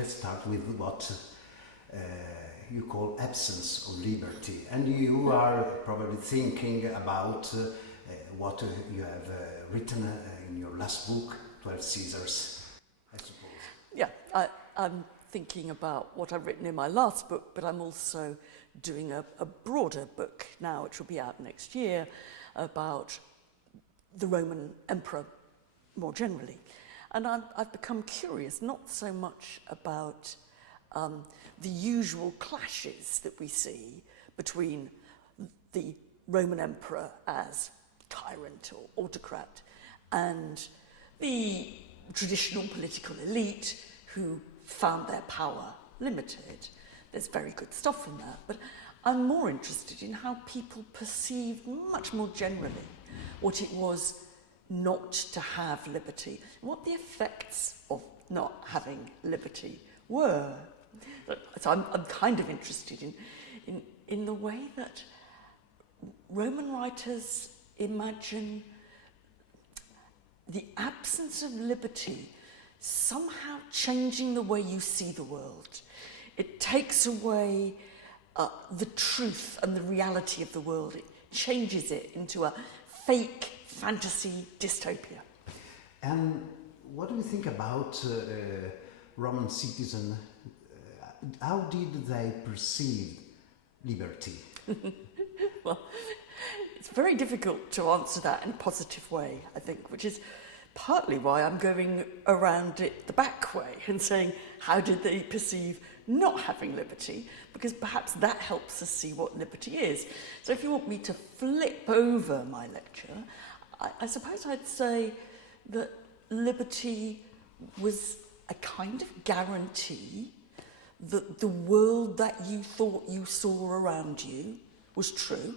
let's start with what you call absence of liberty. And you are probably thinking about what you have written in your last book, 12 Caesars, I suppose. Yeah, I'm thinking about what I've written in my last book, but I'm also doing a broader book now, which will be out next year, about the Roman emperor more generally. And I've become curious, not so much about the usual clashes that we see between the Roman emperor as tyrant or autocrat and the traditional political elite who found their power limited. There's very good stuff in that, but I'm more interested in how people perceived much more generally what it was not to have liberty, what the effects of not having liberty were. So I'm kind of interested in the way that Roman writers imagine the absence of liberty somehow changing the way you see the world. It takes away the truth and the reality of the world. It changes it into a fake fantasy dystopia. And what do you think about Roman citizens? How did they perceive liberty? Well, it's very difficult to answer that in a positive way, I think, which is partly why I'm going around it the back way and saying, how did they perceive not having liberty? Because perhaps that helps us see what liberty is. So if you want me to flip over my lecture, I suppose I'd say that liberty was a kind of guarantee that the world that you thought you saw around you was true,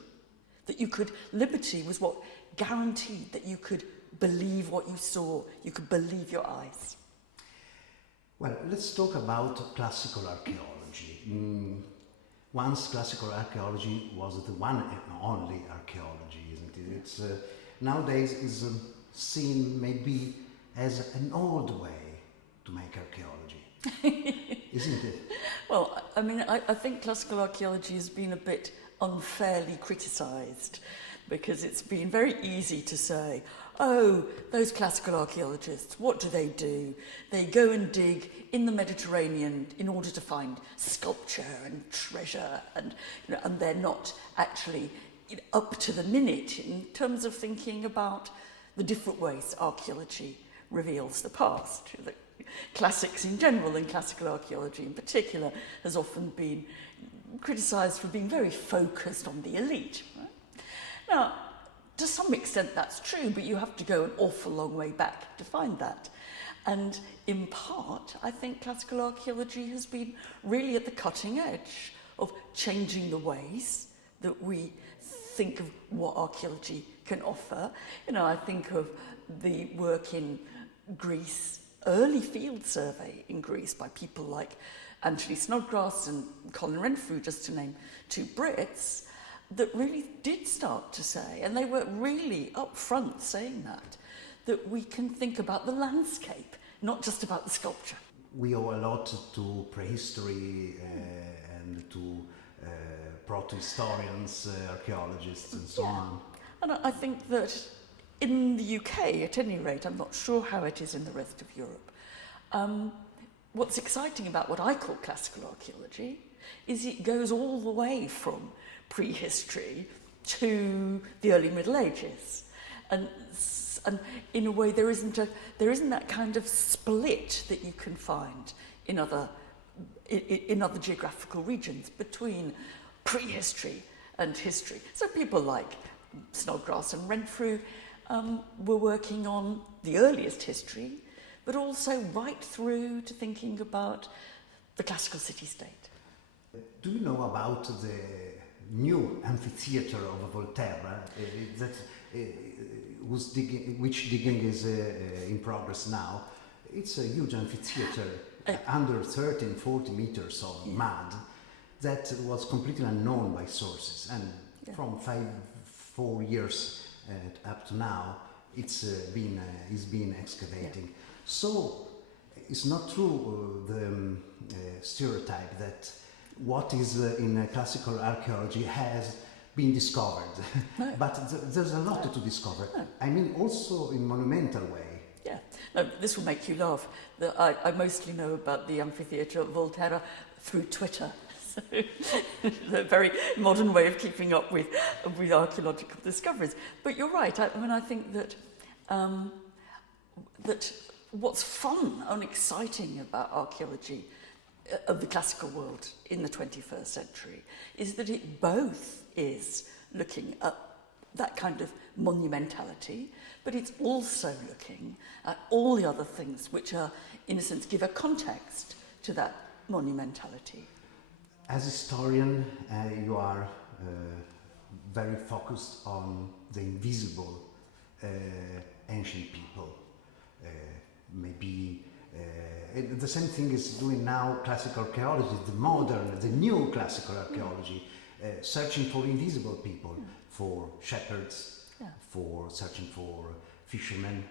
that you could, liberty was what guaranteed that you could believe what you saw, you could believe your eyes. Well, let's talk about classical archaeology. Once classical archaeology was the one and only archaeology, isn't it? It's nowadays is seen maybe as an old way to make archaeology, isn't it? Well, I mean, I think classical archaeology has been a bit unfairly criticised because it's been very easy to say, oh, those classical archaeologists, what do? They go and dig in the Mediterranean in order to find sculpture and treasure, and and they're not actually up to the minute in terms of thinking about the different ways archaeology reveals the past. The classics in general and classical archaeology in particular has often been criticised for being very focused on the elite. Right? Now, to some extent that's true, but you have to go an awful long way back to find that. And in part, I think classical archaeology has been really at the cutting edge of changing the ways that we think of what archaeology can offer. I think of the work in Greece, early field survey in Greece by people like Anthony Snodgrass and Colin Renfrew, just to name two Brits, that really did start to say, and they were really upfront saying that we can think about the landscape, not just about the sculpture. We owe a lot to prehistory and to proto-historians, archaeologists and so on. And I think that in the UK, at any rate, I'm not sure how it is in the rest of Europe, what's exciting about what I call classical archaeology is it goes all the way from prehistory to the early Middle Ages. And in a way, there isn't that kind of split that you can find in other geographical regions between prehistory and history. So people like Snodgrass and Renfrew were working on the earliest history, but also right through to thinking about the classical city-state. Do you know about the new amphitheatre of Voltaire? Which digging is in progress now? It's a huge amphitheatre, under 30 40 meters of mud, that was completely unknown by sources, and from 4 years up to now, it's been excavating. So it's not true stereotype that what is in classical archaeology has been discovered. No. But there's a lot to discover. No. I mean, also in monumental way. Yeah. No, this will make you laugh. I mostly know about the amphitheatre at Volterra through Twitter. So the very modern way of keeping up with archaeological discoveries. But you're right. I think that that what's fun and exciting about archaeology of the classical world in the 21st century is that it both is looking at that kind of monumentality, but it's also looking at all the other things which are, in a sense, give a context to that monumentality. As a historian, you are very focused on the invisible ancient people. Maybe the same thing is doing now classical archaeology, the modern, the new classical archaeology, searching for invisible people, for shepherds, for searching for fishermen,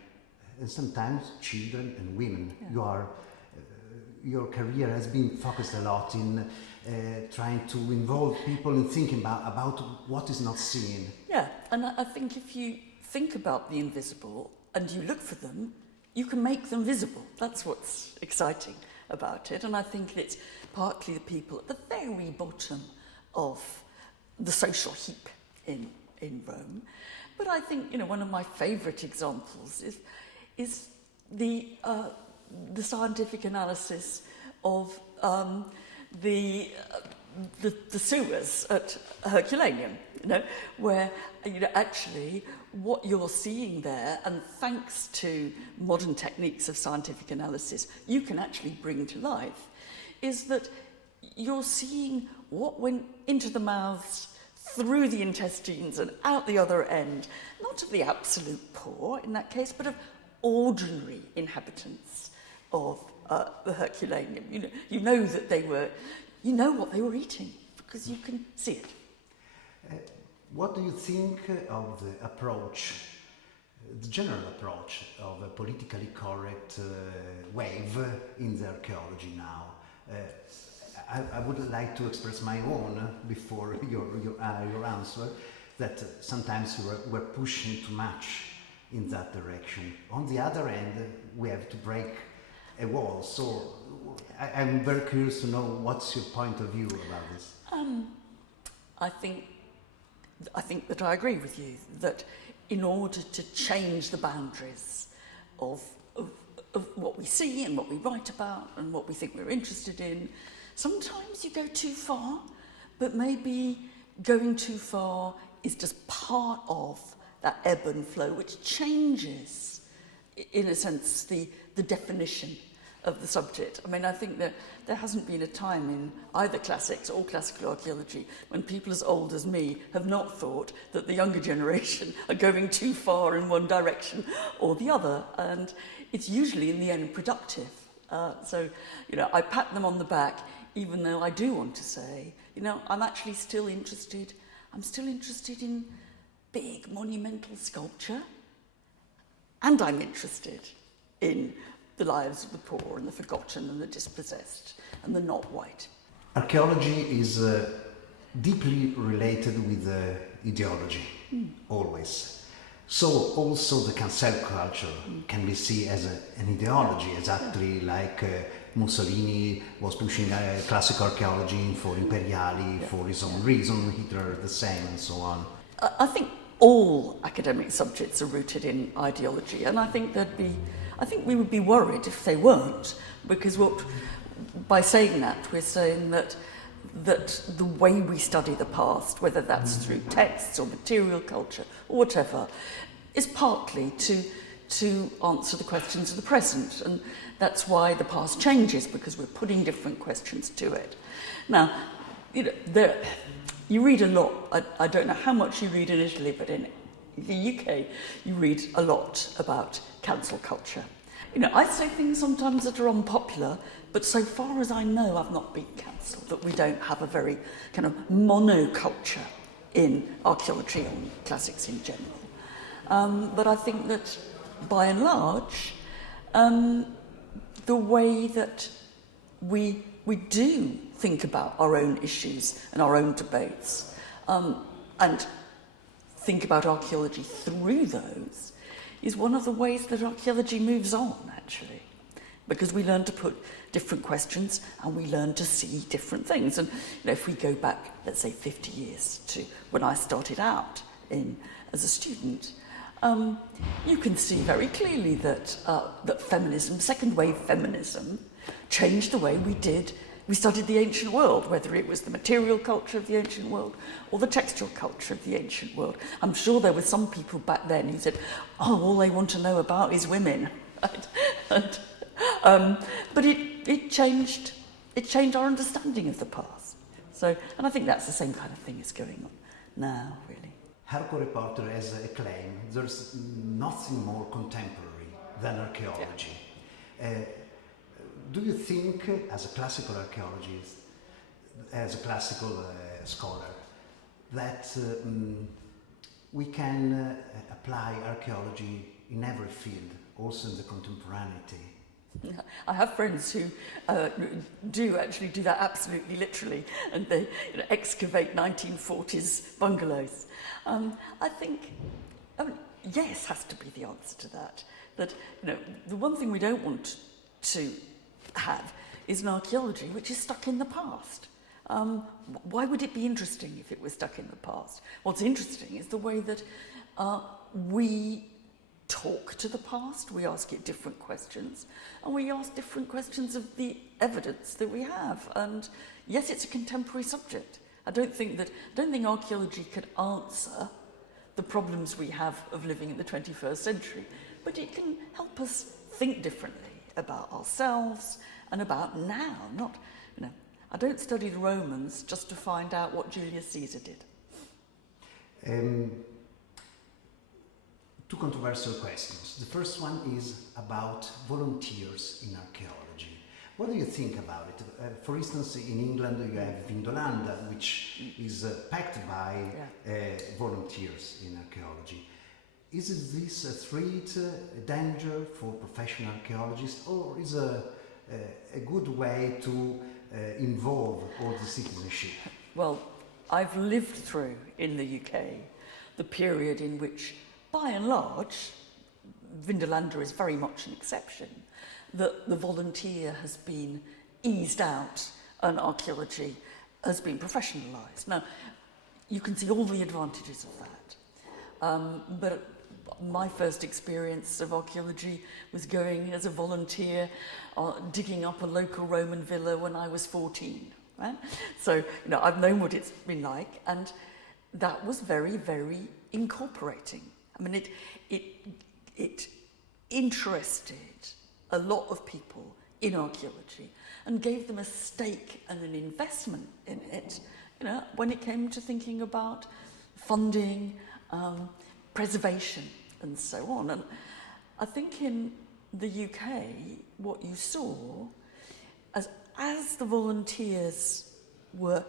and sometimes children and women. Your career has been focused a lot in trying to involve people in thinking about what is not seen. Yeah, and I think if you think about the invisible and you look for them, you can make them visible. That's what's exciting about it. And I think it's partly the people at the very bottom of the social heap in Rome. But I think, one of my favourite examples is the scientific analysis of the sewers at Herculaneum, where actually what you're seeing there, and thanks to modern techniques of scientific analysis, you can actually bring to life, is that you're seeing what went into the mouths, through the intestines and out the other end, not of the absolute poor in that case, but of ordinary inhabitants of the Herculaneum. You know that they were, what they were eating because you can see it. What do you think of the approach, the general approach of a politically correct wave in the archaeology now? I would like to express my own before your answer, that sometimes we're pushing too much in that direction. On the other end, we have to break a wall. So I'm very curious to know what's your point of view about this. I think that I agree with you that in order to change the boundaries of what we see and what we write about and what we think we're interested in, sometimes you go too far, but maybe going too far is just part of that ebb and flow, which changes, in a sense, the definition of the subject. I think that there hasn't been a time in either classics or classical archaeology when people as old as me have not thought that the younger generation are going too far in one direction or the other, and it's usually in the end productive. So I pat them on the back, even though I do want to say, I'm actually still interested. I'm still interested in big monumental sculpture, and I'm interested in the lives of the poor and the forgotten and the dispossessed and the not white. Archaeology is deeply related with ideology, always. So also the cancel culture can be seen as an ideology, exactly like Mussolini was pushing classical archaeology for imperiali, for his own reason, Hitler the same, and so on. I think all academic subjects are rooted in ideology, and I think we would be worried if they weren't, because by saying that, we're saying that the way we study the past, whether that's through texts or material culture or whatever, is partly to answer the questions of the present, and that's why the past changes, because we're putting different questions to it. Now, you read a lot. I don't know how much you read in Italy, but in the UK, you read a lot about cancel culture. I say things sometimes that are unpopular, but so far as I know, I've not been cancelled, that we don't have a very kind of monoculture in archaeology and classics in general. But I think that, by and large, the way that we we do think about our own issues and our own debates, and think about archaeology through those, is one of the ways that archaeology moves on, actually. Because we learn to put different questions and we learn to see different things. And if we go back, let's say 50 years to when I started out as a student, you can see very clearly that feminism, second wave feminism, changed the way we studied the ancient world, whether it was the material culture of the ancient world or the textual culture of the ancient world. I'm sure there were some people back then who said, oh, all they want to know about is women. Right? But it changed our understanding of the past. So, and I think that's the same kind of thing is going on now, really. Archaeoreporter has a claim, there's nothing more contemporary than archaeology. Yeah. Do you think, as a classical archaeologist, as a classical scholar, that we can apply archaeology in every field, also in the contemporaneity? I have friends who do actually do that absolutely literally, and they excavate 1940s bungalows. I think, yes has to be the answer to that. That the one thing we don't want to have is an archaeology which is stuck in the past. Why would it be interesting if it was stuck in the past? What's interesting is the way that we talk to the past, we ask it different questions, and we ask different questions of the evidence that we have. And yes, it's a contemporary subject. I don't think archaeology can answer the problems we have of living in the 21st century, but it can help us think differently about ourselves and about now. Not, I don't study the Romans just to find out what Julius Caesar did. Two controversial questions. The first one is about volunteers in archaeology. What do you think about it? For instance, in England you have Vindolanda, which is packed by volunteers in archaeology. Is this a threat, a danger for professional archaeologists, or is a good way to involve all the citizenship? Well, I've lived through, in the UK, the period in which, by and large, Vindolanda is very much an exception, that the volunteer has been eased out and archaeology has been professionalised. Now, you can see all the advantages of that. But my first experience of archaeology was going as a volunteer, digging up a local Roman villa when I was 14. Right? So, I've known what it's been like, and that was very, very incorporating. I mean, it interested a lot of people in archaeology and gave them a stake and an investment in it, when it came to thinking about funding, preservation, and so on. And I think in the UK, what you saw, as the volunteers were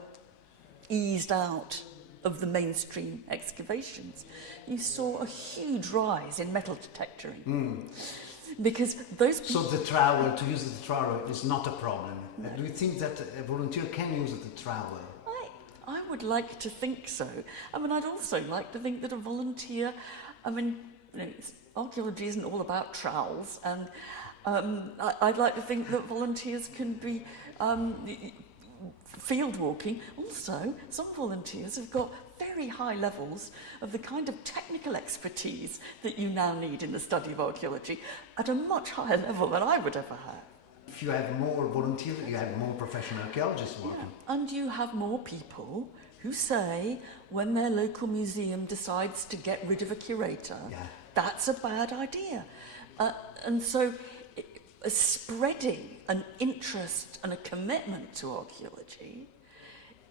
eased out of the mainstream excavations, you saw a huge rise in metal detectoring. Because those people... So the trowel, to use the trowel, is not a problem. No. Do you think that a volunteer can use the trowel? I would like to think so. I mean, I'd also like to think that a volunteer... archaeology isn't all about trowels, and I'd like to think that volunteers can be field walking. Also, some volunteers have got very high levels of the kind of technical expertise that you now need in the study of archaeology at a much higher level than I would ever have. If you have more volunteers, you have more professional archaeologists working. Yeah. And you have more people who say, when their local museum decides to get rid of a curator, that's a bad idea. And so spreading an interest and a commitment to archaeology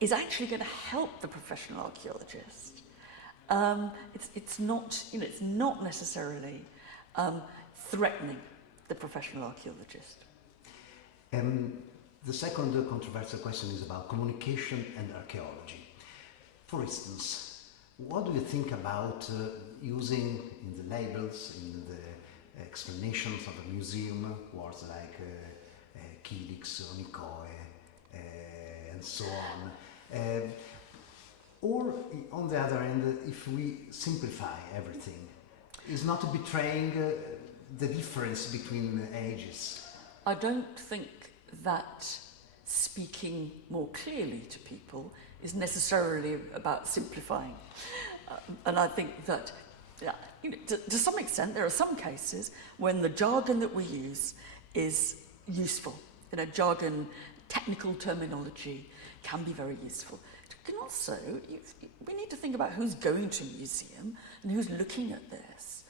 is actually going to help the professional archaeologist. It's not necessarily threatening the professional archaeologist. The second controversial question is about communication and archaeology. For instance, what do you think about using in the labels, in the explanations of a museum, words like Kilix, Onikoe, and so on. Or, on the other hand, if we simplify everything, is not betraying the difference between ages. I don't think that speaking more clearly to people is necessarily about simplifying. And I think that, to some extent, there are some cases when the jargon that we use is useful. Jargon, technical terminology can be very useful. It can also, we need to think about who's going to a museum and who's looking at this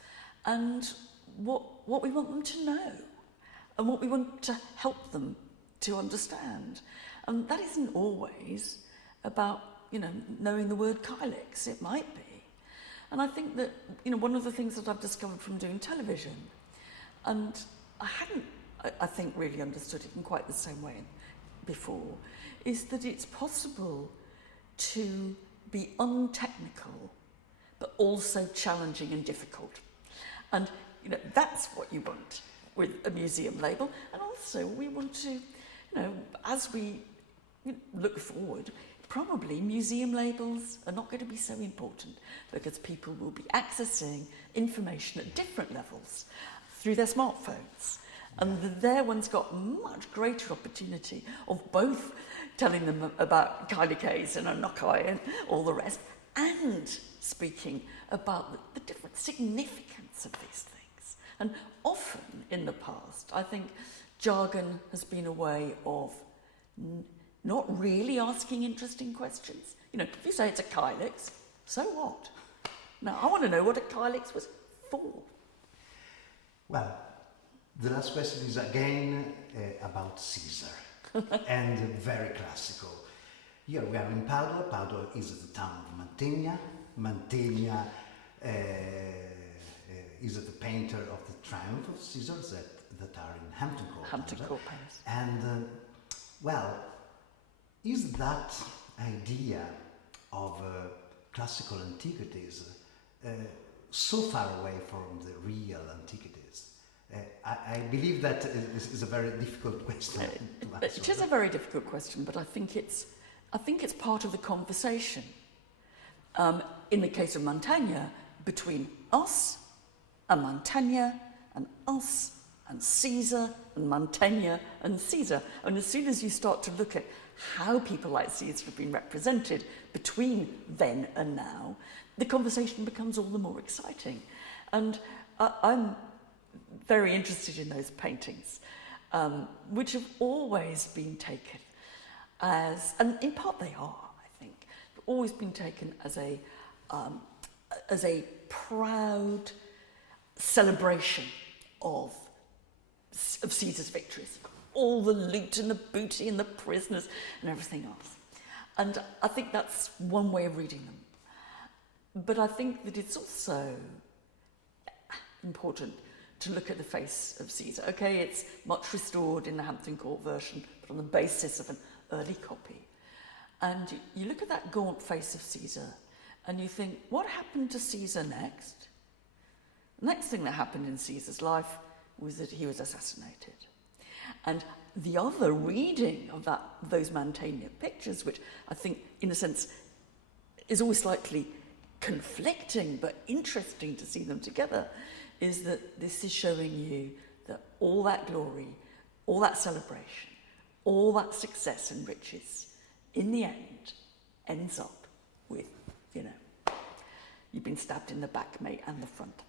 and what we want them to know and what we want to help them to understand. And that isn't always about, knowing the word kylix. It might be. And I think that, one of the things that I've discovered from doing television, and I hadn't, I think, really understood it in quite the same way before, is that it's possible to be untechnical, but also challenging and difficult. And, that's what you want with a museum label. And also we want to, as we look forward, probably museum labels are not going to be so important because people will be accessing information at different levels through their smartphones. And their one's got much greater opportunity of both telling them about Kylikes and Enokai and all the rest, and speaking about the different significance of these things. And often in the past, I think jargon has been a way of not really asking interesting questions. If you say it's a Kylix, so what? Now, I want to know what a Kylix was for. Well, the last question is again about Caesar, and very classical. Here we are in Padua. Padua is the town of Mantegna. Mantegna is the painter of the Triumph of Caesar that are in Hampton Court. Hampton Court, Paris. And, is that idea of classical antiquities so far away from the real antiquities? I believe that is a very difficult question to answer. It is a very difficult question, but I think it's part of the conversation. In the case of Mantegna, between us and Mantegna and us and Caesar and Mantegna and Caesar. And as soon as you start to look at how people like Caesar have been represented between then and now, the conversation becomes all the more exciting. And I'm very interested in those paintings, which have always been taken as, and in part they are, I think, always been taken as a proud celebration of Caesar's victories, all the loot and the booty and the prisoners and everything else. And I think that's one way of reading them. But I think that it's also important to look at the face of Caesar. Okay, it's much restored in the Hampton Court version, but on the basis of an early copy. And you look at that gaunt face of Caesar and you think, what happened to Caesar next? The next thing that happened in Caesar's life was that he was assassinated. And the other reading of those Mantegna pictures, which I think, in a sense, is always slightly conflicting but interesting to see them together, is that this is showing you that all that glory, all that celebration, all that success and riches, in the end, ends up with, you've been stabbed in the back, mate, and the front.